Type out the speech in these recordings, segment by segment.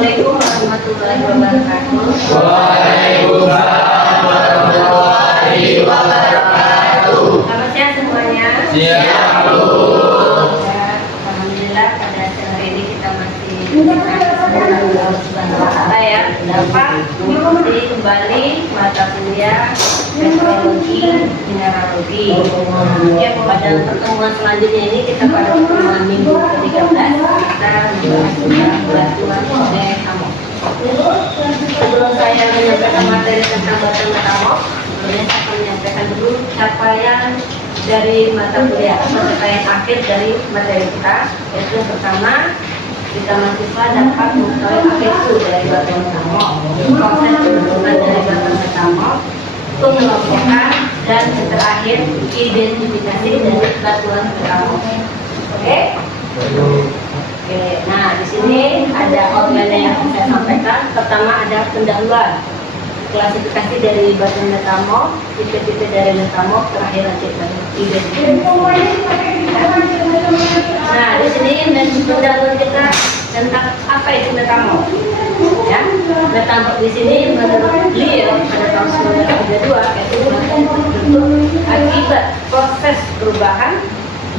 Assalamualaikum warahmatullahi wabarakatuh. Waalaikumsalam warahmatullahi wabarakatuh. Selamat siang semuanya. Siang, Bu. Ya, alhamdulillah pada siang hari ini kita masih Allah Subhanahu wa Ta'ala ya dapat mengikuti kembali mata kuliah meteorologi mineralogi. Oke, pada pertemuan selanjutnya ini kita pada pertemuan minggu ke-13 kita membahas tentang batuan metamorf. Sebelum saya menyampaikan materi tentang batuan metamorf, sebelumnya saya akan menyampaikan dulu capaian dari mata kuliah atau capaian akhir dari materi kita, yaitu yang pertama kita mahasiswa dapat mengetahui akhir dari batuan metamorf, proses pembentukan dari batuan metamorf, pengelompokan, dan yang terakhir identifikasi dari batuan metamorf. Oke? Oke, nah di sini ada outline yang akan saya sampaikan. Pertama ada pendahuluan, klasifikasi dari batuan metamorf, tipe-tipe dari metamorf, terakhir nanti identifikasi. Nah di sini pendahuluan kita tentang apa itu metamorf. Ya, metamorf di sini menurut beliau pada tahun 1932 itu bentuk akibat proses perubahan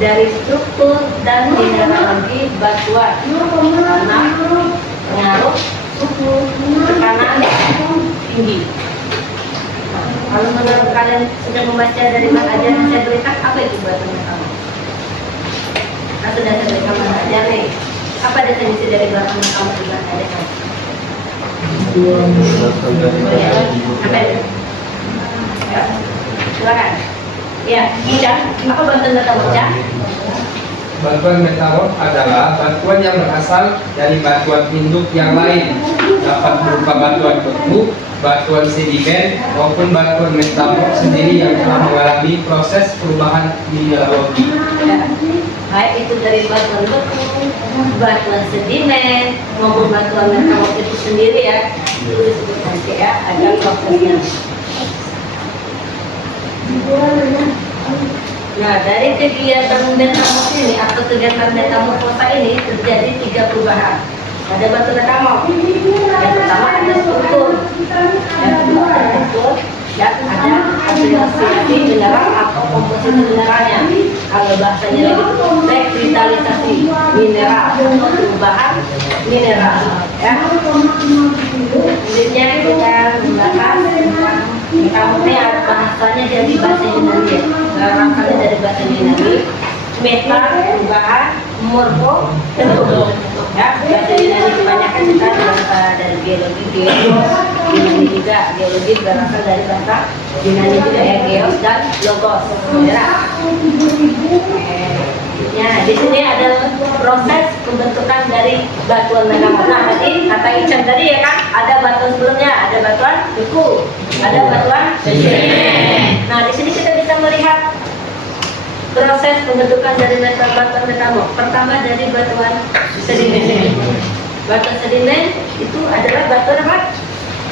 dari struktur dan mineralogi batuan karena pengaruh suhu tekanan tinggi. Kalau menurut kalian sudah membaca dari mata ajar yang saya berikan, apa itu batuan metamorf? Nah, sudah saya berikan mata ajar nih. Apa definisi dari batuan metamorf di mata ajar? Ya, silakan. Ya, apa batuan metamorf ya? Batuan metamorf adalah batuan yang berasal dari batuan induk yang lain, dapat berupa batuan beku, batuan sedimen, maupun batuan metamorf sendiri yang telah mengalami proses perubahan mineralogi. Ya, baik itu dari batuan beku, batuan sedimen, maupun batuan metamorf itu sendiri ya, itu disebut nanti ya, ada prosesnya. Nah, dari kegiatan metamorf ini atau kegiatan metamorfosa ini terjadi 3 perubahan. Ada batu metamorf. Yang pertama ada struktur, yang kedua ada tekstur, dan ada asosiasi mineral atau komposisi mineralnya. Kalau bahasanya lagi rekristalisasi mineral atau perubahan mineral. Ya. Selanjutnya kita membahas tentang metamorfnya, bahasanya dari bahasa Yunani ya. Asalnya dari bahasa Yunani, meta perubahan, morfo bentuk. Ya, bahasa Yunani kebanyakan kita dari geologi, Yunani juga geologi berasal dari bahasa Yunani juga ya, geos dan logos. Ya. Ya, di sini ada proses pembentukan dari batuan metamorf. Nah, tadi kata Ican tadi ya kan, ada batuan sebelumnya, ada batuan beku, ada batuan sedimen. Nah, di sini kita bisa melihat proses pembentukan dari batuan metamorf. Pertama dari batuan sedimen. Batuan sedimen itu adalah batuan apa?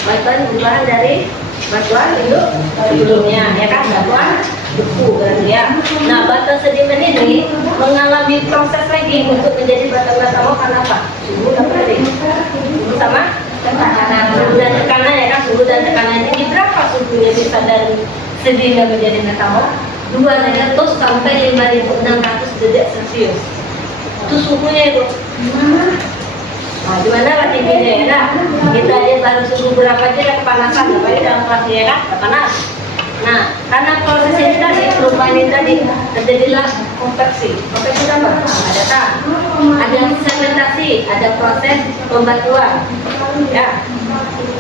Batuan perubahan dari batuan induk sebelumnya, ya kan, batuan beku berarti ya. Nah, batuan sedimen ini mengalami proses lagi untuk menjadi batuan metamorf karena apa? Suhu dan tadi. Suhu sama tekanan. Suhu dan tekanan ya kan, suhu dan tekanan tinggi. Berapa suhunya bisa dari sedimen menjadi metamorf? 200 sampai 5.600 derajat Celcius. Itu suhunya itu. Nah, gimana lah tingginya ya? Nah, kita lihat baru suhu berapa aja kepanasan, apalagi dalam kelasnya ya kan, panas. Nah, karena proses ini tadi, perubahan ini tadi, terjadilah konveksi. Konveksi itu apa? Ada tak? Ada sedimentasi, ada proses pembatuan. Ya.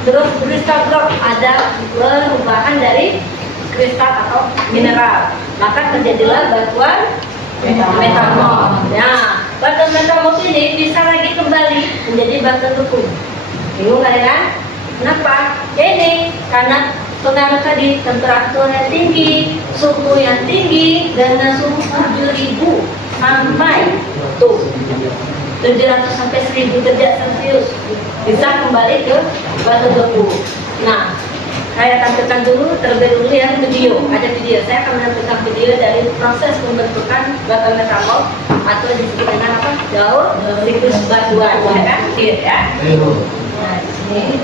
Terus kristal drop, ada perubahan dari kristal atau mineral. Maka terjadilah batuan metamorf. Nah, batuan metamorf ini bisa lagi kembali menjadi batuan beku. Bingung kalian kan? Kenapa? Ini karena pengaruh tadi temperatur yang tinggi, suhu yang tinggi dengan suhu 7.000 sampai 700 sampai 1.000 derajat Celcius bisa kembali ke batu beku. Nah, saya tampilkan dulu terlebih dahulu ya video. Ada video. Saya akan menampilkan video dari proses pembentukan batuan metamorf atau disebut dengan apa? Daur siklus batuan, ya kan? Ya. Nah, di sini.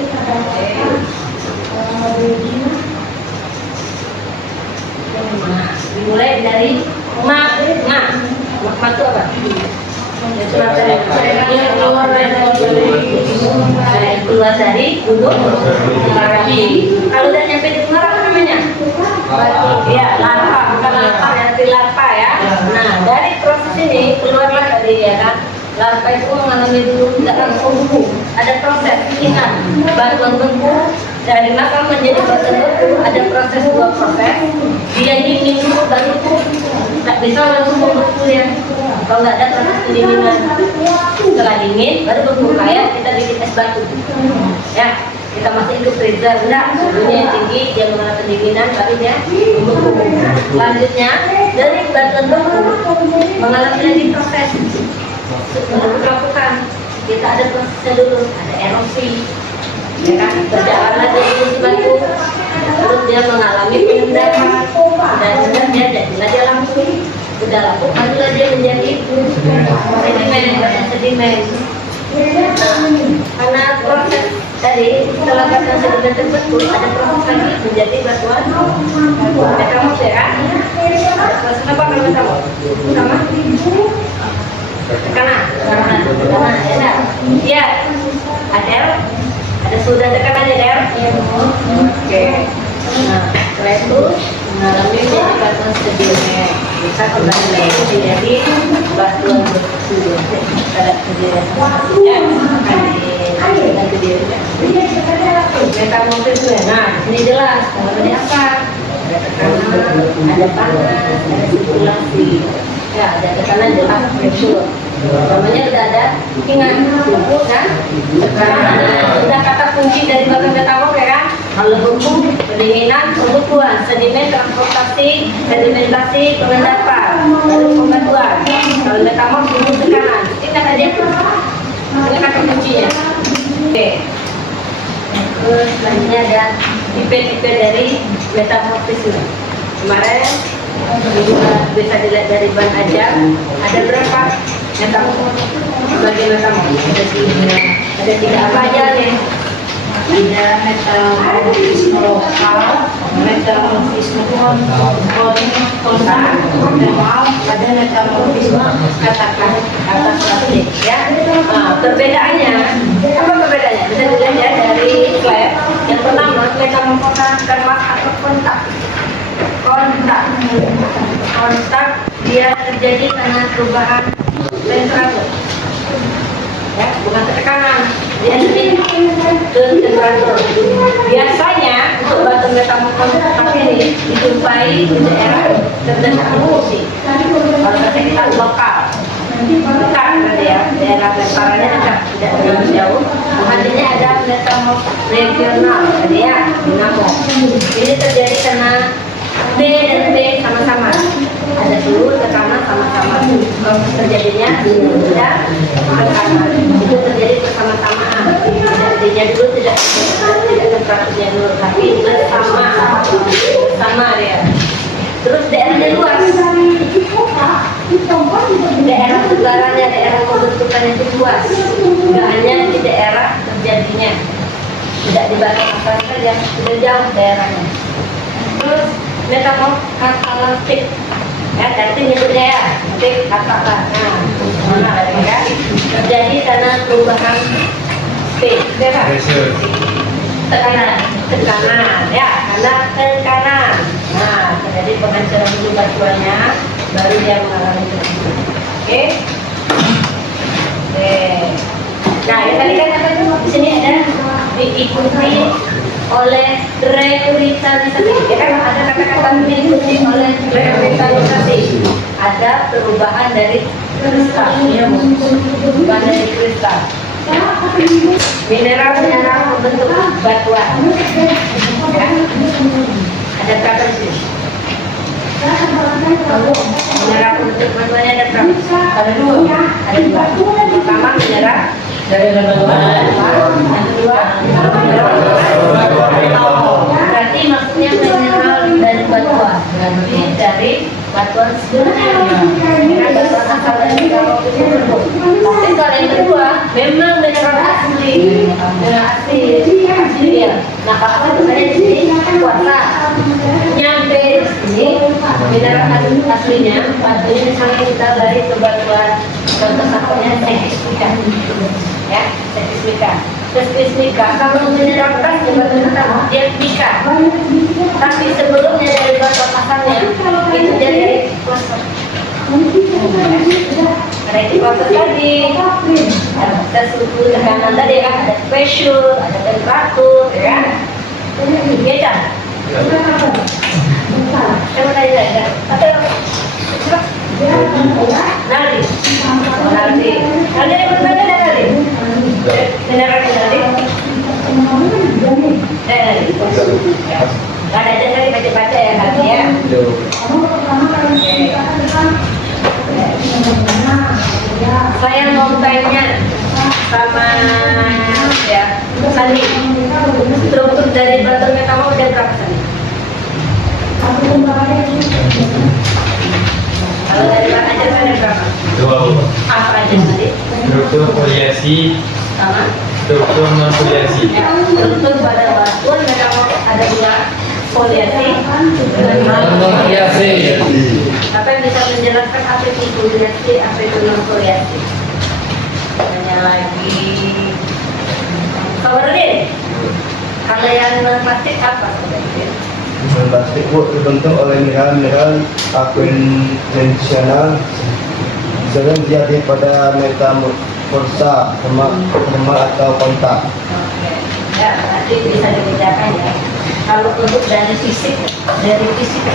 Nah, dimulai dari magma. Magma itu apa? Itu keluar dari gunung Merapi. Kalau udah nyampe di gunung apa namanya? Ya, lava, bukan lava, nanti lava ya. Nah, dari proses ini keluarlah tadi ya kan. Lava itu mengalami dulu tidak langsung beku. Ada proses, ingat, batuan beku dari masa menjadi batuan beku ada proses, dua proses. Dia dingin dulu baru beku, tak bisa langsung beku ya. Kalau nggak ada proses pendinginan, setelah dingin baru beku, kayak kita bikin es batu. Ya, kita masukin ke freezer, enggak, suhunya yang tinggi, dia mengalami pendinginan, baru dia beku. Selanjutnya dari batuan beku mengalami lagi proses. Untuk dilakukan, kita ada prosesnya dulu, ada erosi, ya kan? Berjalanlah dari isi batu, terus dia mengalami pengendapan, dan dia jadilah dia langsung, sudah langsung, barulah dia menjadi sedimen. Nah, karena proses tadi setelah batuan sedimen terbentuk, ada proses lagi menjadi batuan metamorf, ya kan? Ada proses apa kalau metamorf? Sama? Tekanan, ya, ada sudah tekanan ya, Der? Oke. Nah, setelah itu mengalami menjadi batuan sedimen, bisa kembali lagi menjadi batuan beku. Ada kejadian ya, ada kejadian. Metamorfisme. Nah, ini jelas. Namanya apa? Ada tekanan, ada panas, ada sirkulasi. Ya, ada tekanan jelas pressure. Namanya sudah ada, ingat beku kan? Tekanan. Sudah kata kunci dari batuan metamorf ya kan? Kalau beku, pendinginan, pembekuan, sedimen, transportasi, sedimentasi, pengendapan, lalu pembatuan. Kalau metamorf beku tekanan. Ingat aja tuh. Ini kata kuncinya. Oke. Terus selanjutnya ada tipe-tipe dari metamorfisme. Kemarin bisa dilihat dari ban aja, ada berapa metamorf? Bagian metamorf ada tiga apa aja nih? Ada metamorfisme lokal, metamorfisme kontak, ada metamorfisme katakan atas plastik ya. Nah, perbedaannya apa perbedaannya? Bisa dilihat ya dari slide. Yang pertama metamorf termak atau kontak dia terjadi karena perubahan temperatur ya, bukan tekanan, dia lebih ke temperatur. Biasanya untuk batu metamorf ini dijumpai di daerah terdekat musim. Kalau kita lokal dekat ya, daerah lemparannya dekat, tidak terlalu jauh. Artinya ada metamorf regional ya, dinamo. Ini terjadi karena T dan P sama-sama, ada suhu tekanan sama-sama. Terjadinya dan tekanan itu terjadi bersama-samaan. Artinya dulu tidak temperaturnya dulu, tapi sama ya. Terus daerahnya luas, daerah sebarannya, daerah pembentukannya itu luas, tidak hanya di daerah terjadinya, tidak di batas atas saja, sudah jauh daerahnya. Terus metamorf katalastik ya, nanti nyebutnya ya, nanti kata lah. Nah, ya, terjadi karena perubahan tekanan ya, karena tekanan. Nah, terjadi penghancuran dulu batuannya, baru dia mengalami tersebut. Oke. Nah, yang tadi kan apa itu? Di sini ada diikuti oleh revitalisasi. Ya kan ada kata-kata diikuti oleh revitalisasi. Ada perubahan dari kristal, bukan dari kristal. Mineral membentuk batuan. Ya. Ada berapa di sini? Mineral membentuk batuannya ada berapa? Ada dua. Ada dua. Pertama mineral dari batuan. Yang kedua berarti masuknya mineral dari batuan, berarti dari batuan sebenarnya. Karena batuan asal dari kalau itu berbuk. Tapi kalau yang kedua, memang mineral asli, asli ya. Nah kalau misalnya di sini kuasa nyampe di sini mineral aslinya, batunya misalnya kita dari ke batuan contoh satunya seismika, ya seismika. Seismika kalau mineral keras di batu pertama dia mika, tapi sebelumnya dari batu asalnya itu dia dari kuasa. Ada itu kuasa tadi, ada suhu tekanan tadi kan, ada pressure, ada temperatur, ya kan? Beda. Coba tanya, atau nanti, nanti yang berbeda nanti, mineral nanti, ada aja tadi baca-baca ya nanti ya. Saya mau tanya sama ya Sandi, struktur dari batu metamor udah berapa Sandi? Kalau dari mana aja ada berapa? Dua. Apa aja tadi? Struktur foliasi Sama? struktur non foliasi. Ya, struktur pada batuan metamor ada dua, foliasi dan Foliasi. Apa yang bisa menjelaskan apa itu foliasi, apa itu non foliasi? Tanya lagi. Kabarudin, kalau yang non plastik apa Kabarudin? Plastik terbentuk oleh mineral konvensional, sering terjadi pada metamorfosa thermal atau kontak. Oke, ya nanti bisa dibedakan ya. Kalau untuk dari fisik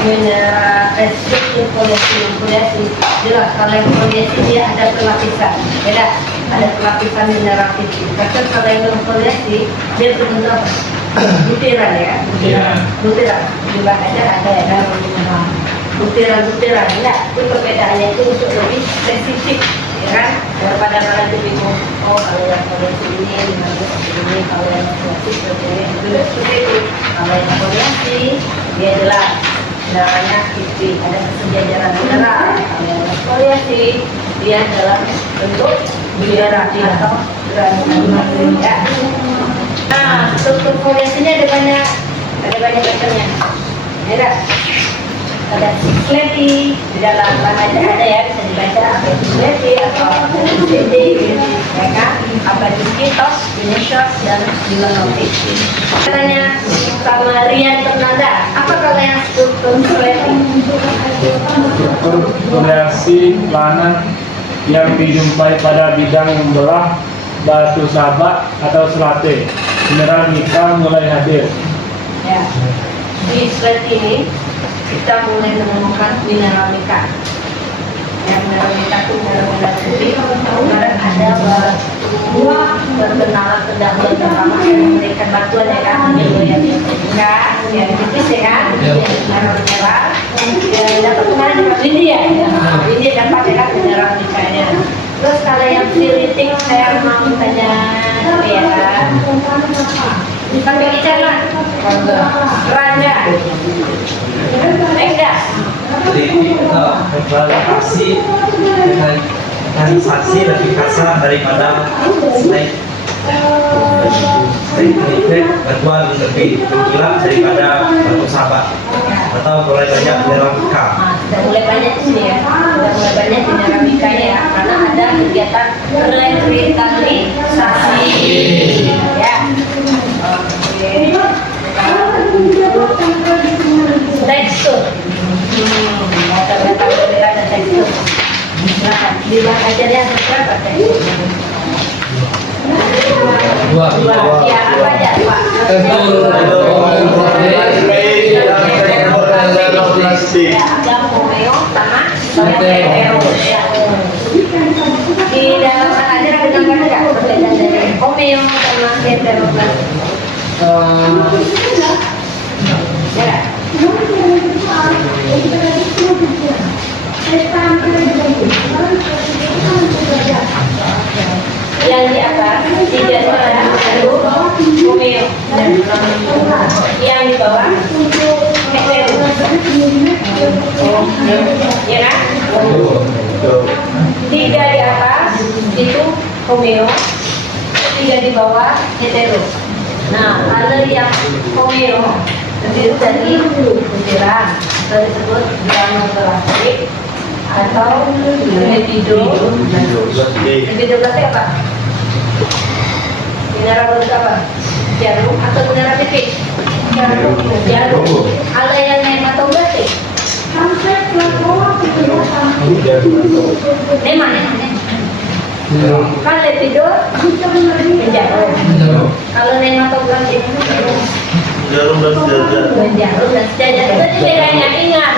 mineral struktur foliasi jelas. Kalau yang foliasi dia ada pelapisan, beda. Ada pelapisan mineral fisik. Tapi kalau yang non foliasi dia berbentuk apa? Butiran ya, butiran. Juga ada ya dalam mineral. Butiran ya. Itu perbedaannya itu untuk lebih spesifik, ya kan? Daripada kalau itu bingung. Oh kalau yang foliasi ini, kalau yang foliasi seperti ini, seperti itu. Kalau yang foliasi dia jelas mineralnya tipis, ada kesejajaran mineral. Kalau yang foliasi dia dalam bentuk butiran atau butiran ya. Nah, struktur foliasinya ada banyak macamnya. Ya, ada sikleti di dalam aja ada ya, bisa dibaca apa itu sikleti atau apa itu CD, ya kan? Apa itu kitos, initials dan dilenotis. Katanya sama Rian Ternanda, apa kalau yang struktur sikleti? Struktur foliasi lanan yang dijumpai pada bidang membelah batu sabak atau selate, mineral mika mulai hadir. Ya, di slide ini kita mulai menemukan mineral mika. Yang mineral mika itu mineral putih. Kemarin ada batu berkenalan terdahulu pertama yang memberikan batuan ya kan, yang mika, yang tipis ya kan, mineral. Yang dapat kemarin juga India, India dapat ya kan mineral mikanya. Terus kalau yang piritik saya mau tanya ya, tapi bicara Raja, Ega, Evaluasi organisasi lebih kasar daripada slide batuan lebih mengkilap daripada batu sabak atau mulai banyak mineral mika. Sudah mulai banyak di sini ya, sudah mulai banyak mineral mikanya ya, karena ada kegiatan revitalisasi ya. Tekstur, kata-kata ada tekstur. Silakan dibahas aja ya, berapa tekstur? Dua. Ya apa aja Pak? Plastik. Ya, ada Pomeo sama Pomeo. Ya. Di dalam ada dengan nggak perbedaan dari Pomeo sama heteroplastik? Ya. Yang di atas tiga ada Pomeo. Yang di bawah 3 di atas itu homeo, 3 di bawah hetero. Nah, kalau yang homeo terdiri dari butiran, itu disebut granulocytic atau lipido. Lipido berarti apa? Mineral berarti apa? Jarum atau mineral tipis? Jarum. Kalau yang nematobatik? Nema. Kan lipido jarum. Kalau nematobatik Jarum dan sejajar. jarum dan sejajar. Itu bedanya, ingat.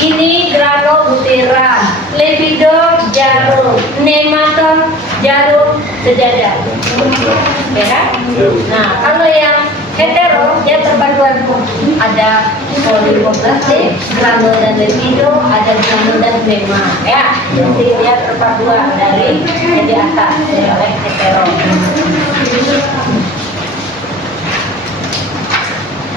Ini granobutiran, lipido jarum, nematon jarum sejajar. Ya kan? Nah, kalau yang hetero dia terpaduan, ada polipoplastik, granul dan lipido, ada granul dan nema. Ya, jadi dia terpaduan dari yang di atas oleh hetero.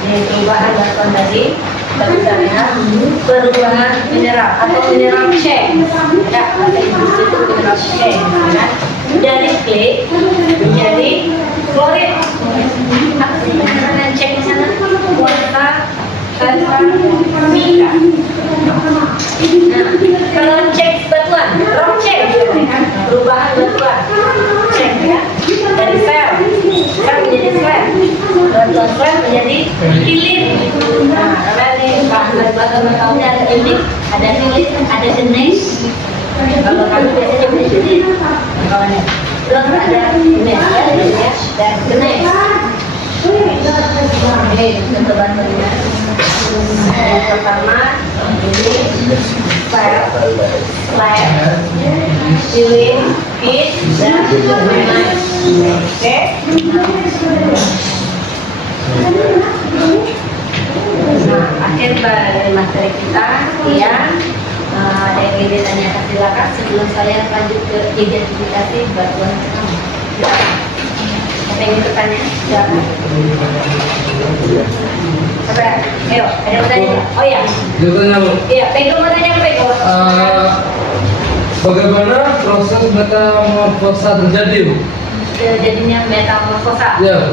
Ini perubahan batuan tadi, misalnya perubahan mineral atau mineral change. Ya, ada industri itu mineral change. Ya. Dari clay menjadi klorid. Apa sih mineral yang change di sana? Kuarsa, kalsa, mika. Nah, kalau change batuan, rock change, perubahan batuan, change ya, dari sel menjadi slab, batuan slab menjadi kilit. Nah, karena ini batuan metalnya ada kilit, ada jenis. Kalau kami biasanya punya jenis, kawannya. Terus ada jenis ya, jenis dan jenis. Oke, contoh batuannya. Yang pertama ini slab, ceiling, pit, dan granite. Oke. Nah, akhir dari materi kita ya. Ada yang ingin ditanyakan silakan sebelum saya lanjut ke identifikasi batuan pertama. Ada yang ingin bertanya? Silakan. Apa? Ayo, ada yang bertanya? Oh ya. Iya, Pego mau tanya Pego. Bagaimana proses metamorfosa terjadi, Bu? Terjadinya metamorfosa. Ya.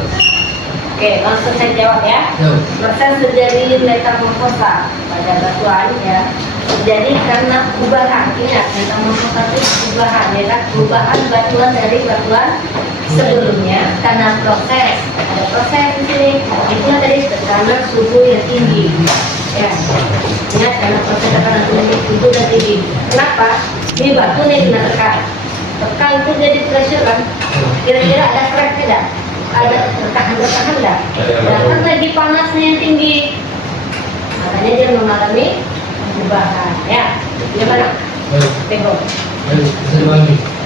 Oke, langsung saya jawab ya. Ya. Proses terjadi metamorfosa pada batuan ya terjadi karena perubahan. Ingat, metamorfosa itu perubahan ya kan? Perubahan batuan dari batuan sebelumnya karena proses. Ada proses di sini. Itulah tadi karena suhu yang tinggi. Ya, ingat karena proses tekanan suhu dan tinggi. Kenapa? Ini batu nih kena tekan. Tekan itu jadi pressure kan? Kira-kira ada crack tidak? Ada tertahan enggak? Nah, kan lagi panasnya yang tinggi, makanya dia mengalami perubahan. Ya, gimana? Bego.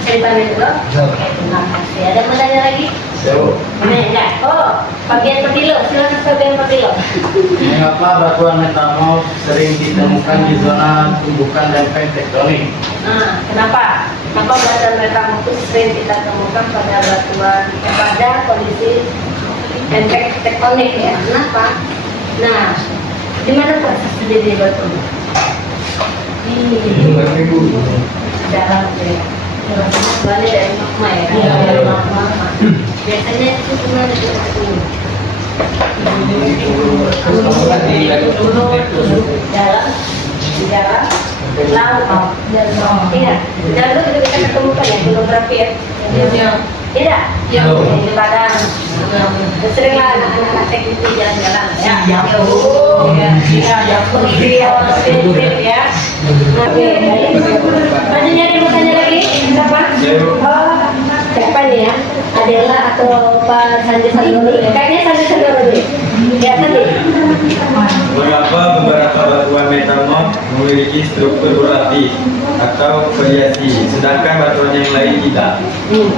Saya dipanggil dulu. Nah, masih ada yang mau tanya lagi? Enggak. Oh, bagian petilo. Silakan bagian petilo. Mengapa batuan metamorf sering ditemukan di zona tumbukan lempeng tektonik? Nah, kenapa? Kenapa batuan metamorf itu sering kita temukan pada batuan pada kondisi lempeng tektonik ya? Kenapa? Nah, di mana proses terjadi batu? Dalam ya. Soalnya dari magma ya kan? Dari magma. Biasanya itu cuma di dalam laut. Iya, dalam itu kita ketemukan ya gunung berapi ya. Tidak? Di padang. Seringlah anak-anak teknik itu jalan-jalan ya. Ya. Oke. Masih nyari bertanya lagi? Siapa? Siapa nih ya? Adela atau Pak Sandi Sandono? Kayaknya Sandi Sandono dulu. Ya Sandi. Mengapa beberapa batuan metamorf memiliki struktur berlapis atau variasi, sedangkan batuan yang lain tidak?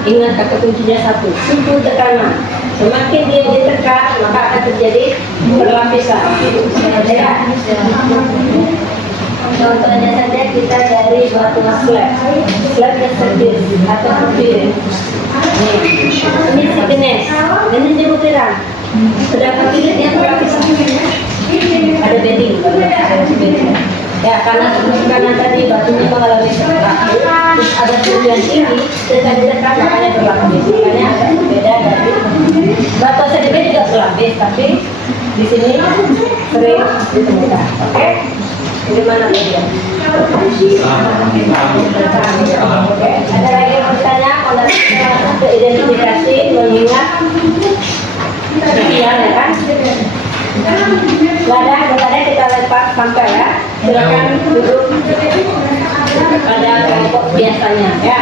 Ingat kata kuncinya satu, suhu tekanan. Semakin dia ditekan, maka akan terjadi perlapisan. Ya. Contohnya saja kita dari batuan slab yang serdin atau butiran. Ini si jenis di butiran. Sedangkan kilitnya perlapisan. Ada bedding. Ya, karena tadi batunya mengalami kerusakan, terus ada kerugian tinggi, dekat-dekat makanya berlapis. Makanya agak berbeda dari batu sedimen juga berlapis, tapi di sini sering ditemukan. Oke? Di mana dia? Oke, ada lagi yang bertanya? Kalau kita langsung ke identifikasi, mengingat sekian ya kan? Gak ada kita lempar sampel ya. Silakan duduk pada kelompok biasanya ya.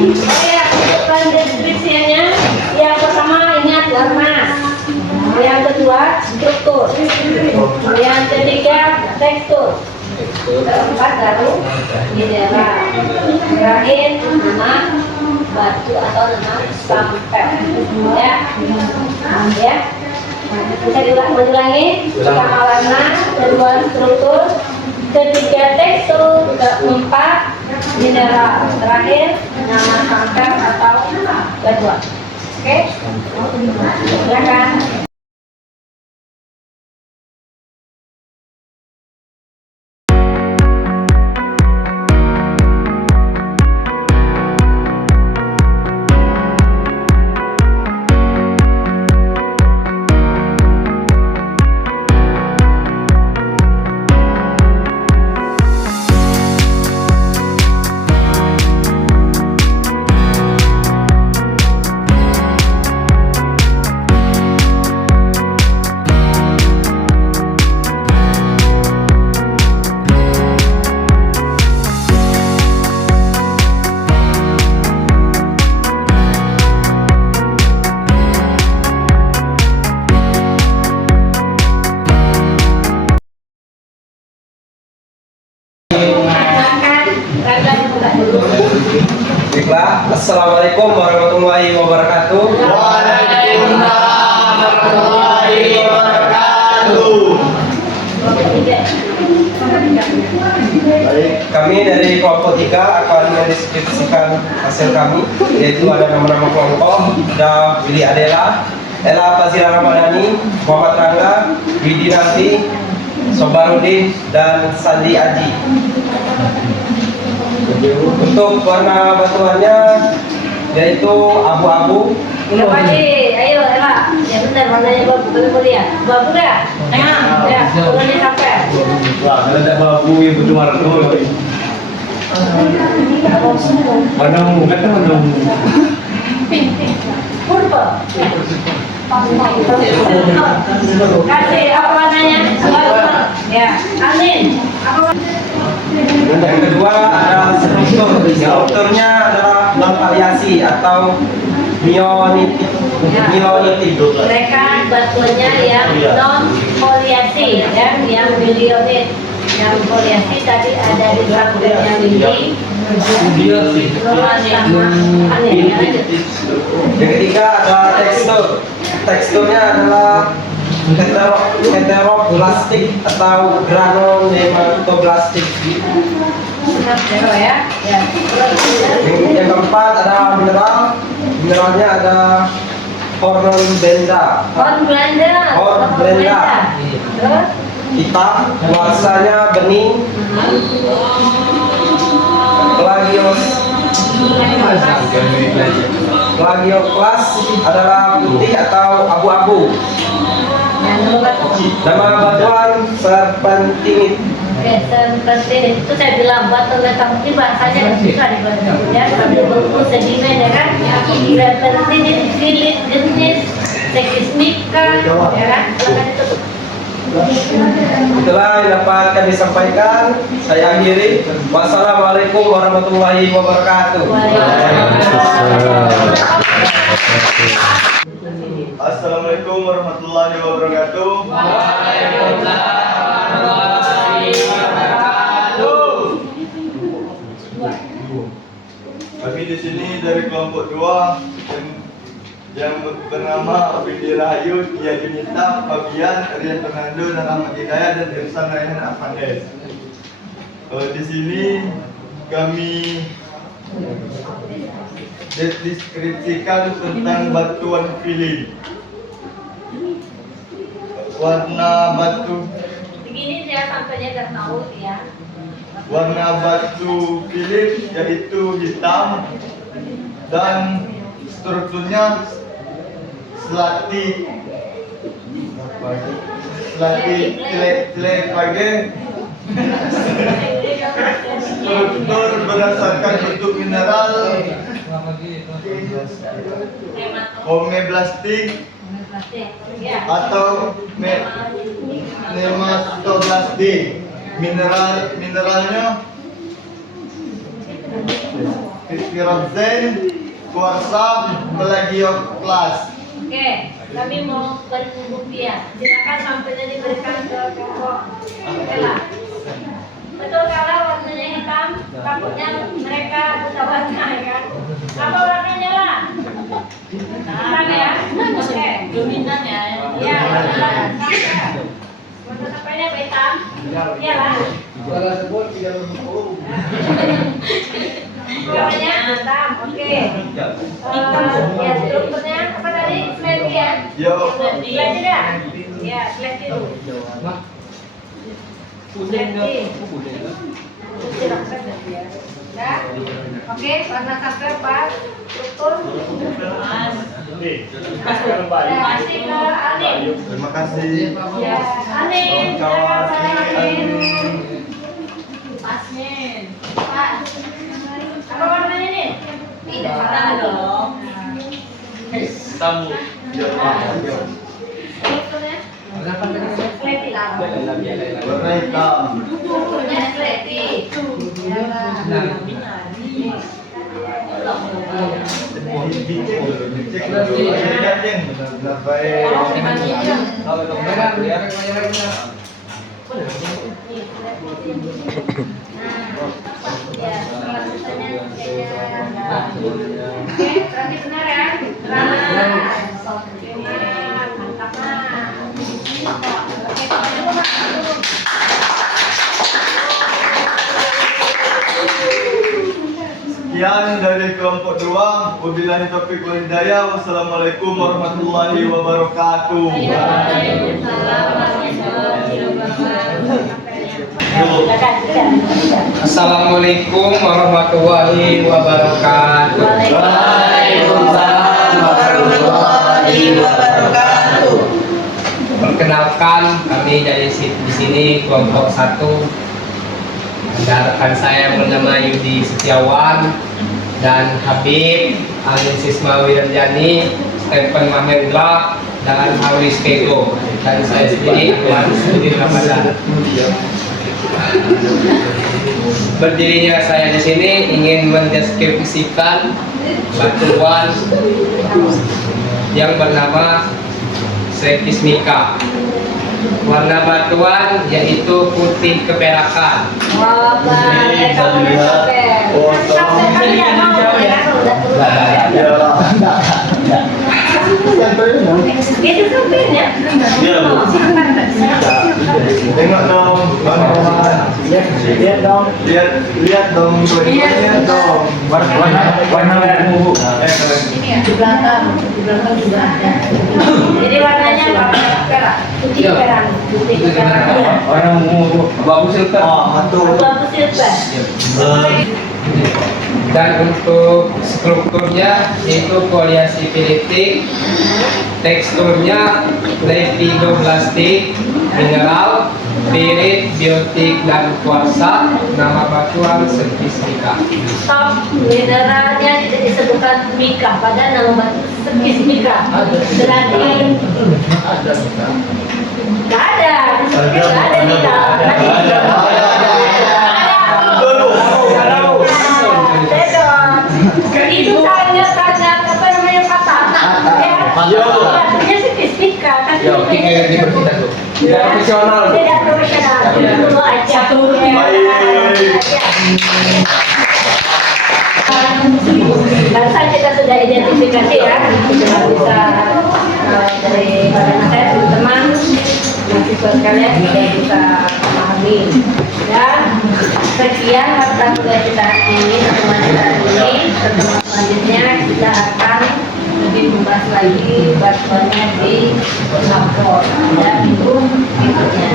Oke ya, untuk deskripsinya yang pertama ingat warna, yang kedua struktur, yang ketiga tekstur, keempat baru mineral, terakhir nama batu atau nama sampel ya. Ya. Bisa diulangi. Pertama warna, kedua struktur, ketiga tekstur, keempat mineral, terakhir nama sampel atau batuan. Oke? Silakan. Baiklah, Assalamualaikum warahmatullahi wabarakatuh. Waalaikumsalam warahmatullahi wabarakatuh. Baik, kami dari kelompok 3 akan mendeskripsikan hasil kami, yaitu ada nama-nama kelompok, ada Willy Adela, Ella Fazila Ramadhani, Muhammad Rangga, Widi Nanti, Sobarudin, dan Sandi Aji. Untuk warna batuannya yaitu abu-abu. Ya Pakcik, ayo Ella. Ya benar warnanya bagus, boleh ya? Bagus ya? Tengah, ya, turunnya sampai. Wah, kalau tak babu yang betul warna tu. Warna ungu, kata warna ungu. Purple. Kasih apa warnanya? Ya, Amin. Apa? Yang kedua adalah struktur. Strukturnya adalah non variasi atau mionitik. Mereka batuannya yang non foliasi, yang milionit. Yang foliasi tadi ada di sampulnya Windy. Yang ketiga ada tekstur. Teksturnya adalah heteroblastik atau granulomatoblastik. Ya. Yang keempat ada mineral. Mineralnya ada hornblenda. Hornblenda. Terus Hitam, warnanya bening. Plagioklas adalah putih atau abu-abu. Nama batuan serpentinit. Oke, serpentinit itu saya bilang batu letak ini bahasanya susah dibaca ya, sambil bentuk sedimen ya kan. Serpentinit, filit, jenis, seismika, ya kan. Silakan ditutup. Itulah yang dapat kami sampaikan. Saya akhiri. Wassalamualaikum warahmatullahi wabarakatuh. Assalamualaikum warahmatullahi wabarakatuh. Kami di sini dari kelompok 2 yang bernama Windy Rahayu, Tia Junita, Fabian, Rian Fernando, dan Ahmad Hidayat, dan Irsan Raihan Afandes. Di sini kami deskripsikan tentang batuan fili. Warna batu Begini ya ya sampelnya biar tahu ya. Warna batu Philip yaitu hitam dan strukturnya selati pagi. Struktur berdasarkan bentuk mineral homeblastik atau nematoblastik. Mineralnya piroxen, kuarsa, plagioklas. Oke, kami mau bukti ya. Silakan sampelnya diberikan ke kelompok. Oke lah. Betul kalau warnanya hitam, takutnya mereka buta warna ya kan? Apa warnanya lah? Hitam ya? Oke. Dominan ya? Iya, dominan. Warna sampelnya hitam? Iya lah. Warnanya hitam, oke. Ya, strukturnya apa tadi? Sleti ya? Sleti ya? Ya, sleti dulu. Ya. Oke, warna sampel pas struktur. Kasih ke Anin. Terima kasih. Ya, Anin. Kawan-kawan. Anin. Pasmin. Pas. Apa warnanya nih? Tidak warna dong. Tamu. Strukturnya? Sleti lah. Warna hitam. Strukturnya sleti. Oke, berarti benar ya? Benar. Mantap lah. Oke, Sekian dari kelompok 2. Wabillahi taufiq wal hidayah. Wassalamualaikum warahmatullahi wabarakatuh. Assalamualaikum warahmatullahi wabarakatuh. Waalaikumsalam warahmatullahi wabarakatuh. Perkenalkan, kami dari di sini kelompok 1. Ada rekan saya bernama Yudi Setiawan dan Habib, Alius Ismawi Darjani, Stephen Mahendra, dan Awis Keko. Dan saya sendiri Ahmad Sudin Ramadan. Berdirinya saya di sini ingin mendeskripsikan batuan yang bernama sekismika. Warna batuan yaitu putih keperakan. Wah, baik. Kamu sampai. Kami tidak mau ya, kalau udah turun. Itu supirnya. Tengok dong, kawan-kawan. Lihat dong. Lihat dong, lihat dong. Warna merah. Di belakang juga ada. Jadi warnanya warna perak, putih perak, putih perak. Warna ungu. Bagus itu. Abu silver. Dan untuk strukturnya itu foliasi pilitik, teksturnya lepidoblastik, mineral, pirit, biotik, dan kuarsa. Nama batuan sekismika. Top mineralnya tidak disebutkan mika, padahal nama batu sekismika. Berarti nggak ada, nggak ada mika. Itu tanya apa namanya kata? Batunya sekismika kan? Tidak profesional. Tidak profesional. Dulu aja. Barusan kita sudah identifikasi ya, kita bisa dari badan saya teman-teman mahasiswa sekalian sudah bisa memahami. Dan sekian mata kuliah kita ini, pertemuan kita ini. Pertemuan selanjutnya kita akan lebih membahas lagi batuannya di lapor dan minggu berikutnya.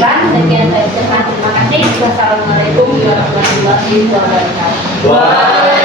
Kan sekian saya ucapkan terima kasih. Wassalamualaikum warahmatullahi wabarakatuh.